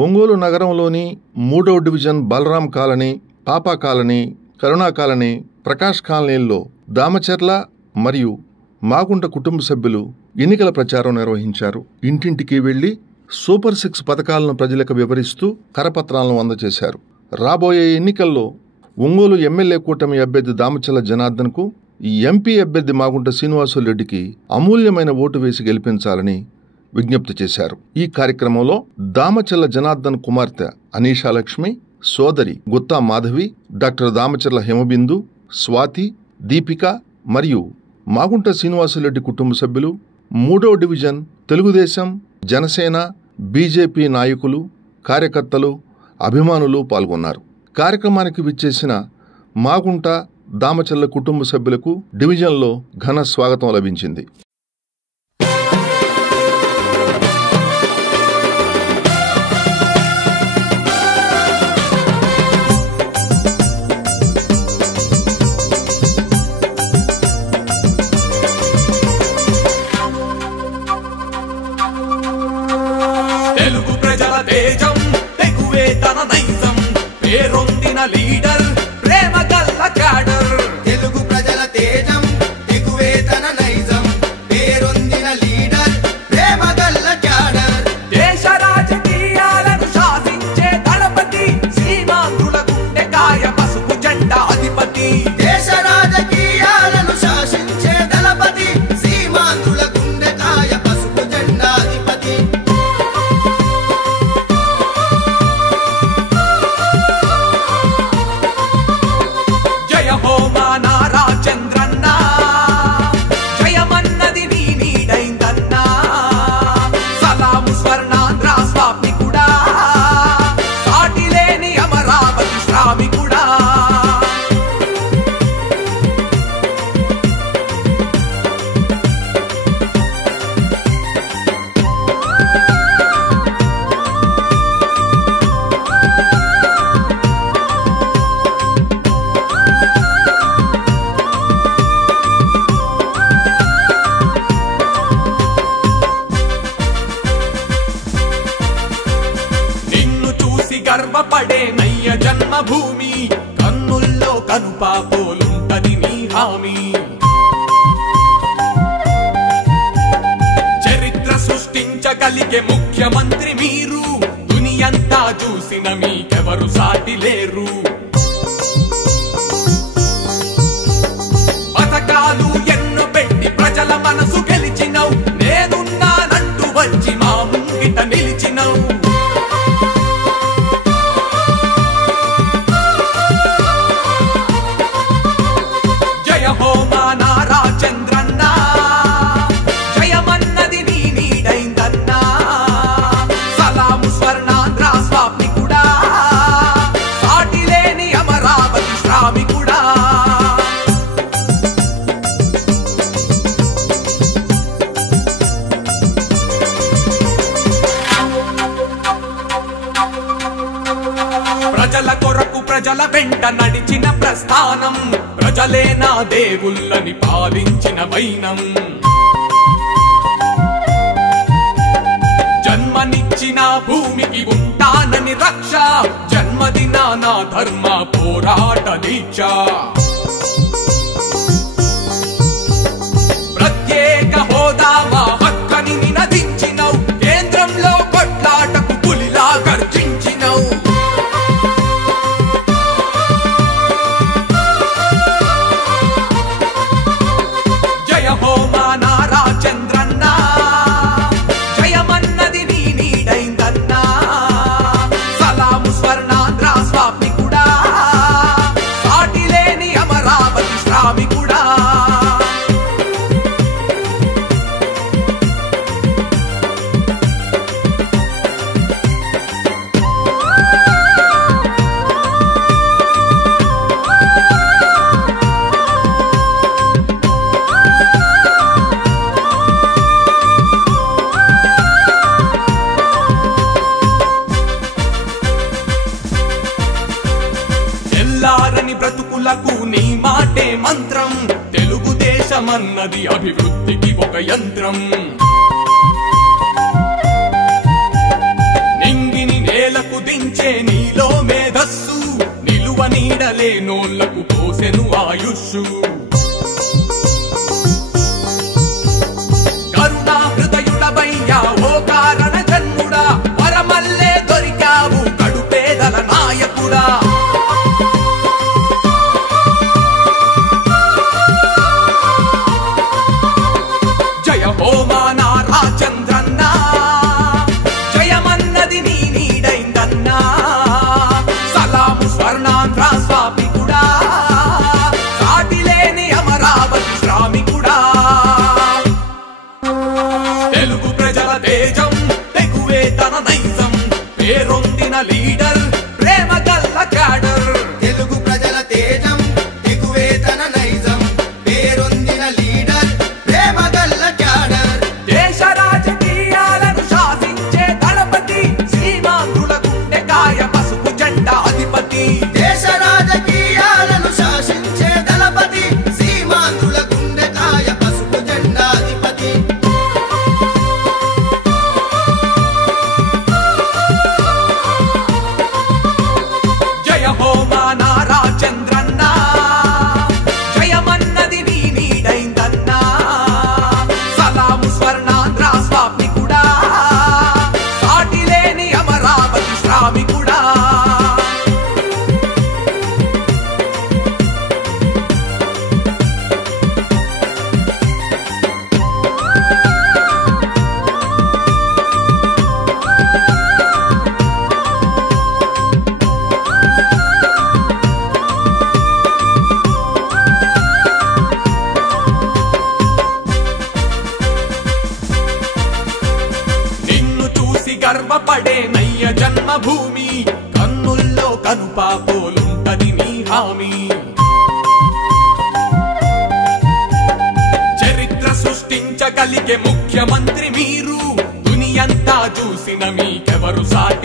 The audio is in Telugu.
ఒంగోలు నగరంలోని 3వ డివిజన్ బలరాం కాలనీ, పాపా కాలనీ, కరుణా కాలనీ, ప్రకాష్ కాలనీల్లో దామచర్ల మరియు మాగుంట కుటుంబ సభ్యులు ఎన్నికల ప్రచారం నిర్వహించారు. ఇంటింటికి వెళ్లి సూపర్ 6 పథకాలను ప్రజలకు వివరిస్తూ కరపత్రాలను అందజేశారు. రాబోయే ఎన్నికల్లో ఒంగోలు ఎమ్మెల్యే కూటమి అభ్యర్థి దామచర్ల జనార్దన్కు, ఎంపీ అభ్యర్థి మాగుంట శ్రీనివాసులరెడ్డికి అమూల్యమైన ఓటు వేసి గెలిపించాలని విజ్ఞప్తి చేశారు. ఈ కార్యక్రమంలో దామచర్ల జనార్దన్ కుమార్తె అనీషాలక్ష్మి, సోదరి గుత్తా మాధవి, డాక్టర్ దామచర్ల హిమబిందు, స్వాతి, దీపిక మరియు మాగుంట శ్రీనివాసులరెడ్డి కుటుంబ సభ్యులు, 3వ డివిజన్ తెలుగుదేశం, జనసేన, బీజేపీ నాయకులు, కార్యకర్తలు, అభిమానులు పాల్గొన్నారు. కార్యక్రమానికి విచ్చేసిన మాగుంట, దామచర్ల కుటుంబ సభ్యులకు డివిజన్లో ఘన స్వాగతం లభించింది. తెలుగు ప్రజల తేజం, తెగువే తన నైజం, పేరొందిన లీడర్, ప్రేమ గల్ల క్యాడర్. తెలుగు ప్రజల తేజం, తెగువే తన నైజం, పేరొందిన లీడర్, ప్రేమ గల్ల క్యాడర్. దేశ రాజకీయాలను శాసించే దళపతి, సీమాంధ్రుల గుండెకాయ పసుపు జెండా అధిపతి. దేశ రాజకీయాలను శాసించే దళపతి, సీమాంధ్రుల గుండెకాయ పసుపు జెండా అధిపతి. గర్వపడే నయ్య జన్మభూమి, కన్నుల్లో కనుపాపోలుంటది నీ హామీ. చరిత్ర సృష్టించగలిగే ముఖ్యమంత్రి మీరు, దునియంతా చూసిన మీకెవరు సాటి లేరు. పథకాలు ఎన్నో పెట్టి ప్రజల మనసు గెలిచినవు, నేనున్నానంటూ వచ్చి మా ముంగిట నిలిచినవు. ప్రజల కొరకు ప్రజల వెంట నడిచిన ప్రస్థానం, ప్రజలే నా దేవుళ్ళని పాలించిన వైనం. జన్మనిచ్చిన భూమికి ఉంటానని రక్ష, జన్మదిన నా ధర్మ పోరాట దీక్ష. ప్రత్యేక హోదా మా హక్కని నినదించినవు, కేంద్రంలో కొట్లాటకు పులిలా గర్జించినవు. బ్రతుకులకు నీ మాటే మంత్రం, తెలుగుదేశమన్నది అభివృద్ధికి ఒక యంత్రం. నింగిని పెంచే నీలో మేధస్సు నిలువ నీడలేనోళ్లకు పోసెను ఆయుష్షు కరుణా హృదయుడవయ్యా ఓ కారణ జన్ముడా వరమల్లే దొరికావు కడుపేదల నాయకుడా జయ హో మా నారా చంద్రన్న జయమన్నది నీ నీడైందన్నా సలాము స్వర్ణాంధ్ర స్వామికుడా సాటిలేని అమరావతి శ్రామికుడా తెలుగు ప్రజల తేజం తెగువే తన నైజం పేరొందిన లీడర్ ప్రేమ గల్ల క్యాడర్ తెలుగు ప్రజల తేజం దిగువే తన నైజం పేరొందిన లీడర్ ప్రేమ గల్ల క్యాడర్ దేశ రాజకీయాలను శాసించే దళపతి సీమాంధ్రుల గుండెకాయ పసుపు జెండా అధిపతి దేశ రాజకీయాలను శాసించే దళపతి సీమాంధ్రుల గుండెకాయ పసుపు జెండాధిపతి జయ హో మా నారా చంద్రన్న జయమన్నది నీ నీడైందన్నా సలాము స్వర్ణాంధ్ర స్వామికుడా సాటిలేని అమరావతి శ్రామికుడా నిన్ను చూసి గర్వపడే నయ్య జన్మభూమి కన్నుల్లో కనుపాపోలుంటది నీ హామీ చరిత్ర సృష్టించగలిగే ముఖ్యమంత్రి మీరు దునియంతా చూసిన మీకెవరు సాటి